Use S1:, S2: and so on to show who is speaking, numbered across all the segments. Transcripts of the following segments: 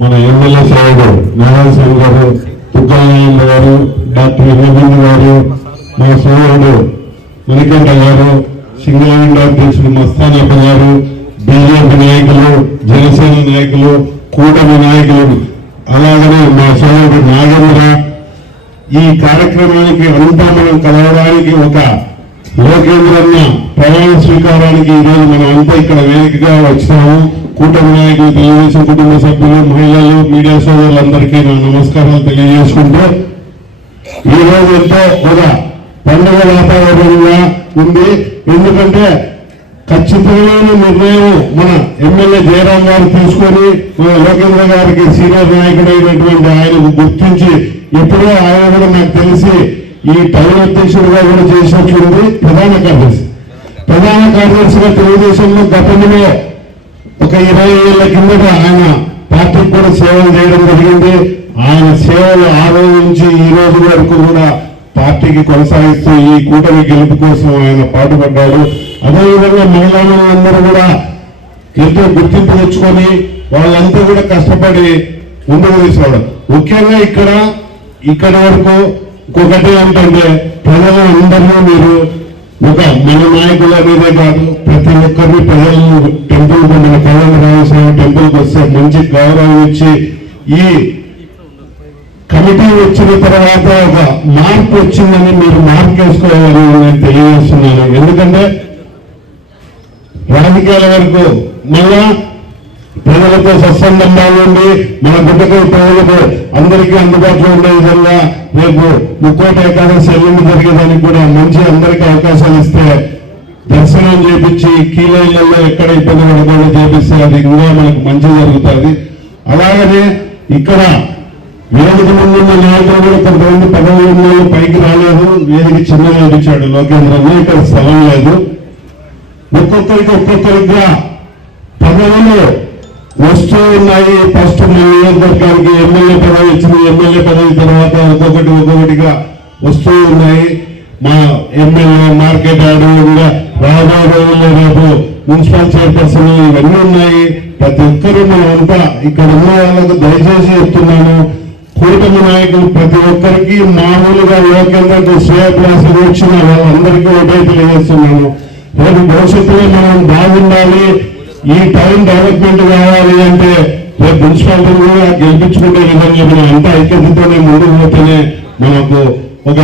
S1: మన ఎమ్మెల్యే సభ్యుడు నారాయణ గారు తుక్కలనారాయణ గారు డాక్టర్ రవీంద్ర గారు మా సోదరుడు మణికంఠ గారు సింగారెడ్డి అధ్యక్షుడు మస్తానప్ప గారు బీజేపీ నాయకులు జనసేన నాయకులు కూటమి నాయకులు అలాగనే మా సోదరుడు నాగేంద్ర ఈ కార్యక్రమానికి అంతా మనం కలవడానికి ఒక లోకేంద్రన్న ప్రమాణ స్వీకారానికి ఈ రోజు మనం అంతా ఇక్కడ వేదికగా వచ్చినాము. కూటమి నాయకులు తెలుగుదేశం కుటుంబ సభ్యులు మహిళలు మీడియా సోదరులందరికీ నా నమస్కారాలు తెలియజేసుకుంటూ ఈ రోజు ఎంతో ఒక పండుగ వాతావరణంగా ఉంది. ఎందుకంటే ఖచ్చితమైన నిర్ణయం మన ఎమ్మెల్యే జయరాం గారు తీసుకొని మన లోకేంద్ర గారికి సీనియర్ నాయకుడైనటువంటి ఆయనకు గుర్తించి ఎప్పుడో ఆయన కూడా నాకు తెలిసి ఈ టౌన్ అధ్యక్షుడిగా కూడా చేసినట్లుంది ప్రధాన కార్యదర్శి. ప్రధాన కార్యదర్శిగా తెలుగుదేశంలో గతంలో ఒక ఇరవై ఏళ్ళ కిందట ఆయన పార్టీకి కూడా సేవలు చేయడం జరిగింది. ఆయన సేవలు ఆ రోజు నుంచి ఈ రోజు వరకు కూడా పార్టీకి కొనసాగిస్తూ ఈ కూటమి గెలుపు కోసం ఆయన పాటుపడ్డాడు. అదేవిధంగా మహిళలందరూ కూడా ఎంతో గుర్తింపు తెచ్చుకొని వాళ్ళంతా కూడా కష్టపడి ముందుకు తీసుకోవడం ముఖ్యంగా ఇక్కడ ఇక్కడ వరకు ఇంకొకటి ఏంటంటే ప్రజలు అందరూ మీరు ఒక మన నాయకుల మీద కాదు ప్రతి ఒక్కరిని ప్రజలు టెంపుల్ మన కళ్యాణ రామస్వామి టెంపుల్కి వస్తే మంచి గౌరవం ఇచ్చి ఈ కమిటీ వచ్చిన తర్వాత ఒక మార్పు వచ్చిందని మీరు మార్పు వేసుకోవాలని నేను తెలియజేస్తున్నాను. ఎందుకంటే రాజకీయాల వరకు మళ్ళా ప్రజలతో సత్సంగం ఉండి మన గుడ్డకు ప్రజలకు అందరికీ అందుబాటులో ఉండే విధంగా రేపు ముక్కోటి ఏకాదశి ఎల్లుండి జరిగేదానికి కూడా మంచి అందరికీ అవకాశాలు ఇస్తే దర్శనం చేపించి కీలైళ్ళలో ఎక్కడ ఇబ్బంది పడకుండా చేపిస్తే అది ఇంకా మనకు మంచి జరుగుతుంది. అలాగనే ఇక్కడ వేదిక ముందున్న నాయకులు కూడా కొంతమంది పదవి ఉన్నాయి పైకి రాలేదు. వేదిక చిన్నగా చూపించాడు లోకేంద్రన్న ఇక్కడ స్థలం లేదు. ఒక్కొక్కరికి ఒక్కొక్కరిగా పదవులు వస్తూ ఉన్నాయి. ఫస్ట్ మన నియోజకవర్గానికి ఎమ్మెల్యే పదవి ఇచ్చిన ఎమ్మెల్యే పదవి తర్వాత ఒక్కొక్కటి ఒక్కొక్కటిగా వస్తూ ఉన్నాయి. మా ఎమ్మెల్యే మార్కెట్ యార్డు ఇంకా రాబోయే రోజుల్లో రేపు మున్సిపల్ చైర్పర్సన్ ఇవన్నీ ఉన్నాయి. ప్రతి ఒక్కరూ మనం ఇక్కడ ఉన్న వాళ్ళకు దయచేసి చెప్తున్నాను కూటమి నాయకులు ప్రతి ఒక్కరికి మామూలుగా యువకేంద్రకు శ్రేయప్లాసం వచ్చిన వాళ్ళందరికీ ఒకటే తెలియజేస్తున్నాను రేపు భవిష్యత్తులో మనం బాగుండాలి. ఈ టౌన్ డెవలప్మెంట్ కావాలి. రేపు మున్సిపాలిటీ కూడా గెలిపించుకునే విధంగా మనం అంత ఐక్యతతోనే ముందుకు పోతేనే మనకు ఒక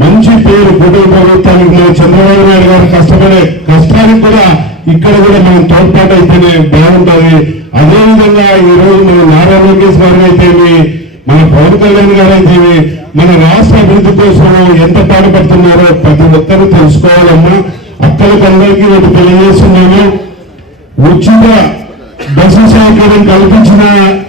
S1: మంచి పేరు కుటుంబ ప్రభుత్వానికి మన చంద్రబాబు నాయుడు గారు కష్టపడే కష్టానికి కూడా ఇక్కడ కూడా మనం తోడ్పాటు అయితేనే బాగుంటుంది. అదేవిధంగా ఈ రోజు మన నారా లోకేష్ గారు అయితేమి మన పవన్ కళ్యాణ్ గారు అయితేమి మన రాష్ట్ర అభివృద్ధి కోసం ఎంత పాటుపడుతున్నారో ప్రతి ఒక్కరూ తెలుసుకోవాలమ్మా. అక్కడికందరికీ నేను తెలియజేస్తున్నాము ఉచిత బస్సు సౌకర్యం కల్పించిన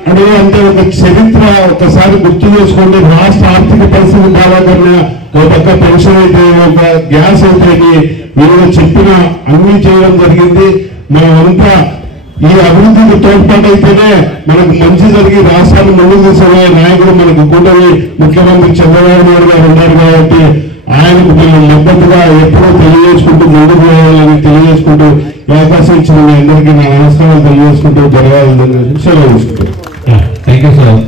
S1: అడుగు అంటే ఒక చరిత్ర ఒకసారి గుర్తు చేసుకోండి. రాష్ట్ర ఆర్థిక పరిస్థితి బాగాకన్నా ఒక పక్క పెన్షన్ అయితే ఒక గ్యాస్ అయితే వీళ్ళు చెప్పిన అన్ని చేయడం జరిగింది. మనమంతా ఈ అభివృద్ధికి తోడ్పాటు అయితేనే మనకు మంచి జరిగి రాష్ట్రాన్ని ముందుకు తీసుకునే నాయకుడు మనకు కూటమి ముఖ్యమంత్రి చంద్రబాబు నాయుడు గారు ఉన్నారు కాబట్టి ఆయనకు మేము మద్దతుగా ఎప్పుడూ తెలియజేసుకుంటూ ముందుకు పోవాలని తెలియజేసుకుంటూ అవకాశం ఇచ్చిన మీ అందరికీ నా నమస్కారాలు తెలియజేసుకుంటూ జరగాలని సెలవు తీసుకుంటాను
S2: థ్యాంక్ యూ సార్